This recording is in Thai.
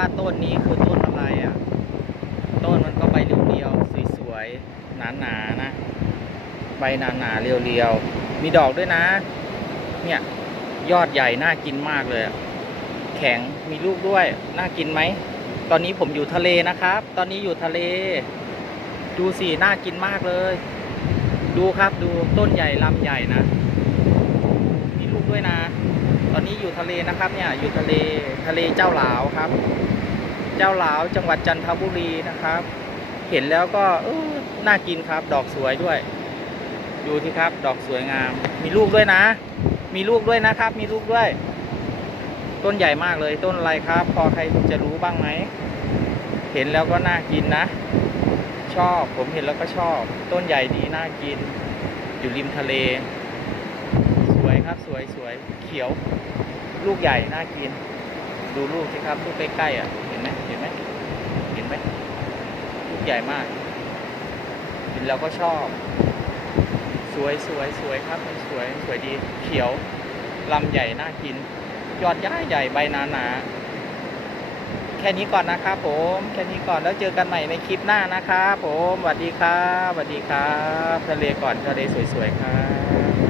ว่าต้นนี้คือต้นอะไรอะ ต้นมันก็ใบเรียวๆสวยๆหนาๆนะ ใบหนาๆเรียวๆมีดอกด้วยนะ เนี่ยยอดใหญ่น่ากินมากเลย แข็งมีลูกด้วยน่ากินไหมตอนนี้ผมอยู่ทะเลนะครับ ตอนนี้อยู่ทะเล ดูสิน่ากินมากเลย ดูครับดูต้นใหญ่ลำใหญ่นะ มีลูกด้วยนะ ตอนนี้อยู่ทะเลนะครับเนี่ยอยู่ทะเลทะเลเจ้าหลาวครับ เจ้าหลาวจังหวัดจันทบุรีนะครับ เห็นแล้วก็เออน่ากินครับ ดอกสวยด้วย ดูที่ครับ ดอกสวยงาม มีลูกด้วยนะ มีลูกด้วยนะครับ มีลูกด้วย ต้นใหญ่มากเลยต้นอะไรครับ พอใครจะรู้บ้างไหมเห็นแล้วก็น่ากินนะ ชอบผมเห็นแล้วก็ชอบ ต้นใหญ่ดีน่ากิน อยู่ริมทะเล สวยครับ สวยสวยเขียว ลูกใหญ่ น่ากิน ดูลูกสิครับลูกใกล้ๆอะเห็นไหมเห็นไหมเห็นไหมลูกใหญ่มากเห็นแล้วก็ชอบ สวยสวยสวยครับมันสวยสวยดีเขียวลำใหญ่ น่ากิน ยอดย้ายใหญ่ใบหนาหนาๆแค่นี้ก่อนนะครับผม แค่นี้ก่อนแล้วเจอกันใหม่ในคลิปหน้านะครับผมสวัสดีครับสวัสดีครับ ทะเลก่อนทะเลสวยๆครับ